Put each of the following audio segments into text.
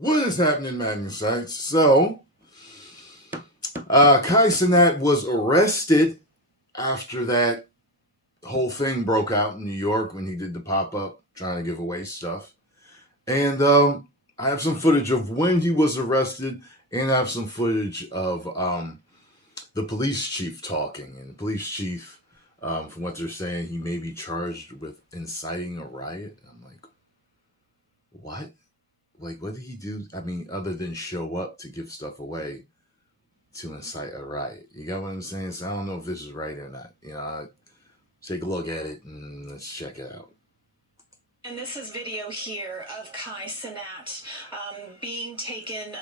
What is happening, Magnus? So, Cenat was arrested after that whole thing broke out in New York when he did the pop-up trying to give away stuff. And I have some footage of when he was arrested, and I have some footage of the police chief talking. And the police chief, from what they're saying, he may be charged with inciting a riot. I'm like, what? Like, what did he do? I mean, other than show up to give stuff away to incite a riot. You got what I'm saying? So I don't know if this is right or not. Take a look at it and let's check it out. And this is video here of Cenat being taken,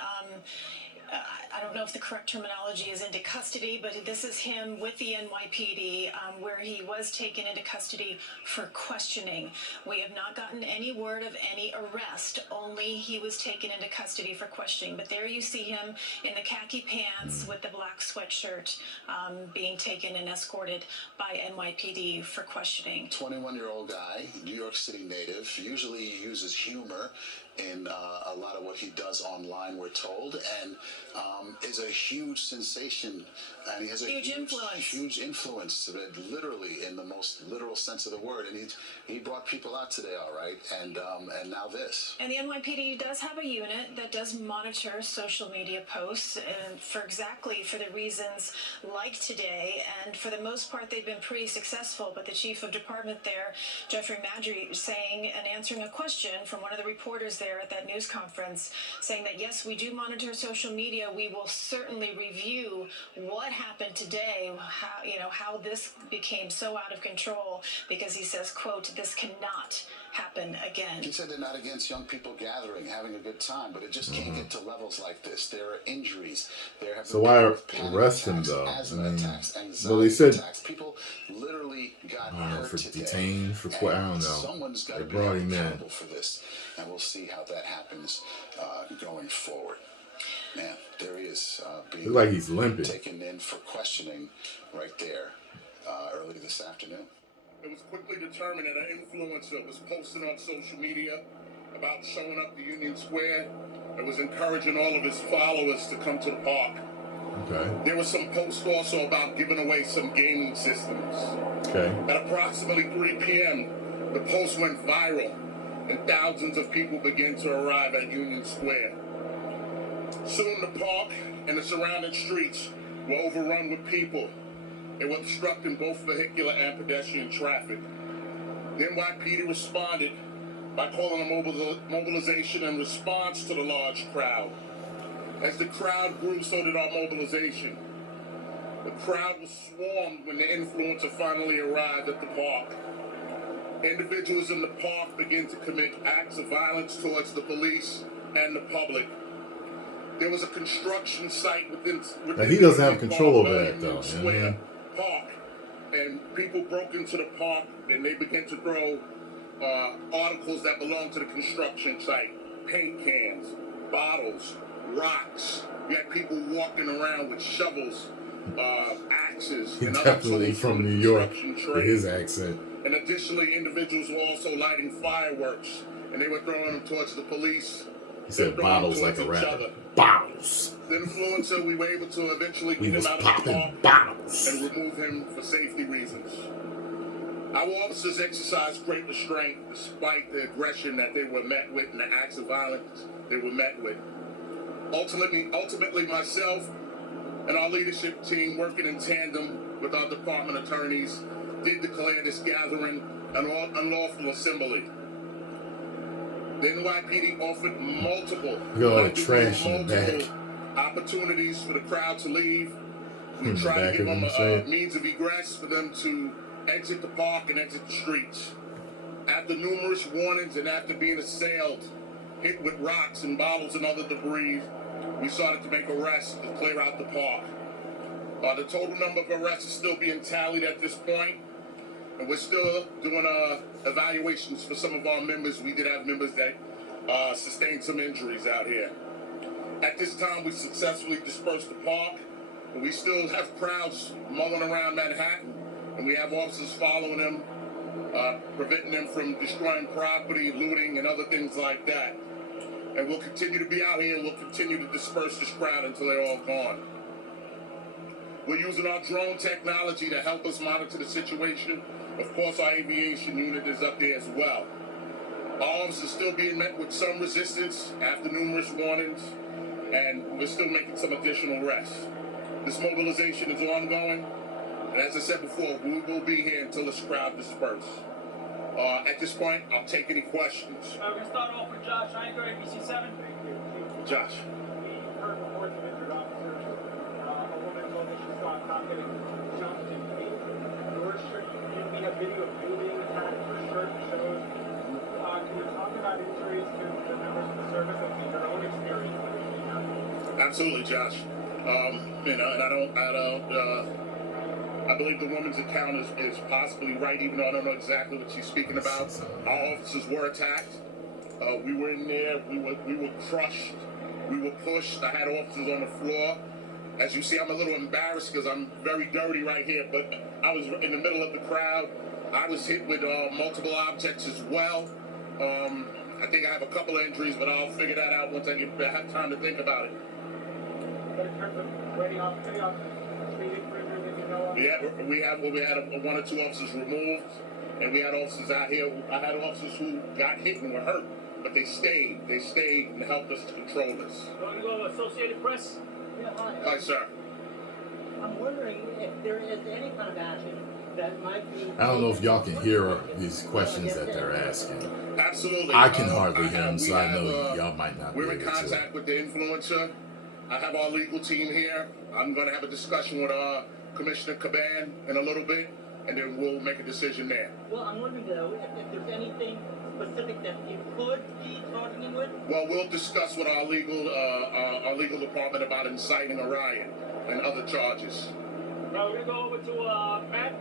I don't know if the correct terminology is into custody, but this is him with the NYPD where he was taken into custody for questioning. We have not gotten any word of any arrest, only he was taken into custody for questioning. But there you see him in the khaki pants with the black sweatshirt being taken and escorted by NYPD for questioning. 21-year-old guy, New York City native, usually uses humor in a lot of what he does online, we're told, and is a huge sensation, and he has a huge influence, literally in the most literal sense of the word. And he brought people out today, all right, and now this. And the NYPD does have a unit that does monitor social media posts, and for the reasons like today, and for the most part they've been pretty successful. But the chief of department there, Jeffrey Madry, saying and answering a question from one of the reporters there at that news conference, saying that yes, we do monitor social media. We will certainly review what happened today, how this became so out of control, because he says, quote, "This cannot happen again." He said they're not against young people gathering, having a good time, but it just can't get to levels like this. There are injuries. There have so why arrest him though? Well, they said people literally got hurt for today. Detained for I don't know. Someone's got to be accountable for this, and we'll see how that happens going forward. Man, there he is being like he's limping, taken in for questioning right there early this afternoon. It was quickly determined that an influencer was posting on social media about showing up to Union Square and was encouraging all of his followers to come to the park. Okay. There was some posts also about giving away some gaming systems. Okay. At approximately 3 p.m., the post went viral, and thousands of people began to arrive at Union Square. Soon the park and the surrounding streets were overrun with people. It was obstructing both vehicular and pedestrian traffic. The NYPD responded by calling a mobilization in response to the large crowd. As the crowd grew, so did our mobilization. The crowd was swarmed when the influencer finally arrived at the park. Individuals in the park began to commit acts of violence towards the police and the public. There was a construction site within he doesn't have control over that though. Park, and people broke into the park and they began to throw articles that belonged to the construction site: paint cans, bottles, rocks. We had people walking around with shovels, axes, and other tools from New York with his accent. And additionally, individuals were also lighting fireworks, and they were throwing them towards the police. He said bottles like a rapper. Bottles. The influencer, we were able to eventually get him out of the park bottles and remove him for safety reasons. Our officers exercised great restraint despite the aggression that they were met with and the acts of violence they were met with. Ultimately, myself and our leadership team, working in tandem with our department attorneys, did declare this gathering an unlawful assembly. The NYPD offered multiple opportunities for the crowd to leave. We tried to give them a means of egress for them to exit the park and exit the streets. After numerous warnings and after being assailed, hit with rocks and bottles and other debris, we started to make arrests to clear out the park. The total number of arrests is still being tallied at this point, and we're still doing evaluations for some of our members. We did have members that sustained some injuries out here. At this time, we successfully dispersed the park, but we still have crowds mulling around Manhattan, and we have officers following them, preventing them from destroying property, looting, and other things like that. And we'll continue to be out here and we'll continue to disperse this crowd until they're all gone. We're using our drone technology to help us monitor the situation. Of course, our aviation unit is up there as well. Our officers are still being met with some resistance after numerous warnings, and we're still making some additional arrests. This mobilization is ongoing, and as I said before, we will be here until this crowd disperses. At this point, I'll take any questions. We're going to start off with Josh Anchor, ABC7. Thank you. Josh. We heard reports of injured officers. A woman told us she saw a cop getting jumped and beat. Your shirt, we have video of you being attacked. Your shirt shows. Can you talk about injuries to members of the service and your own experience with it? Absolutely, Josh. And I believe the woman's account is possibly right, even though I don't know exactly what she's speaking about. Our officers were attacked. We were in there. We were crushed. We were pushed. I had officers on the floor. As you see, I'm a little embarrassed because I'm very dirty right here, but I was in the middle of the crowd. I was hit with multiple objects as well. I think I have a couple of injuries, but I'll figure that out once I have time to think about it. But in terms of waiting off, treated for injuries that you know of? We had one or two officers removed, and we had officers out here. I had officers who got hit and were hurt, but they stayed and helped us to control this. Going to go to Associated Press? Yeah, Hi, sir. I'm wondering if there is any kind of action that might be... I don't know if y'all can hear these questions that they're asking. Absolutely. I can hardly hear them, so I know y'all might not be We're able in contact with the influencer. I have our legal team here. I'm going to have a discussion with Commissioner Caban in a little bit, and then we'll make a decision there. Well, I'm wondering, though, if there's anything specific that you could be charging him with? Well, we'll discuss with our legal department about inciting a riot and other charges. Now we're going to go over to Matt.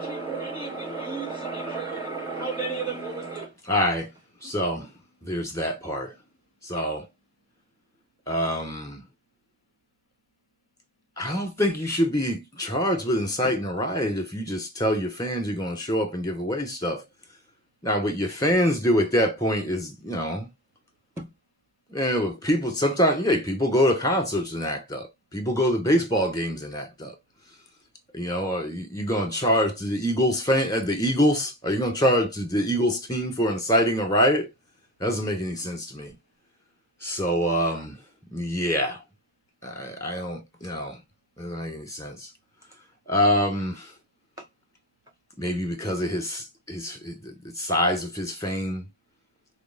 Chief, any of the youths how many of them will we do? All right, so there's that part. So, I don't think you should be charged with inciting a riot if you just tell your fans you're going to show up and give away stuff. Now, what your fans do at that point is, people sometimes, people go to concerts and act up. People go to baseball games and act up. You're going to charge the Eagles Are you going to charge the Eagles team for inciting a riot? That doesn't make any sense to me. So, yeah, I don't, it doesn't make any sense. Maybe because of the size of his fame,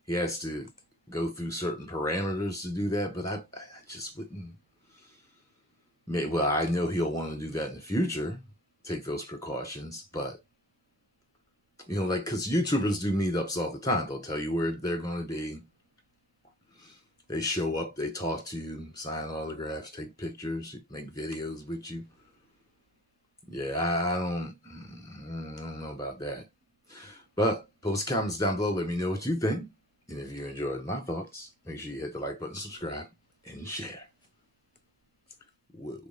he has to go through certain parameters to do that. But I just wouldn't. Well, I know he'll want to do that in the future, take those precautions. But because YouTubers do meetups all the time. They'll tell you where they're going to be. They show up, they talk to you, sign autographs, take pictures, make videos with you. Yeah, I don't know about that. But post comments down below. Let me know what you think. And if you enjoyed my thoughts, make sure you hit the like button, subscribe, and share. Whoa.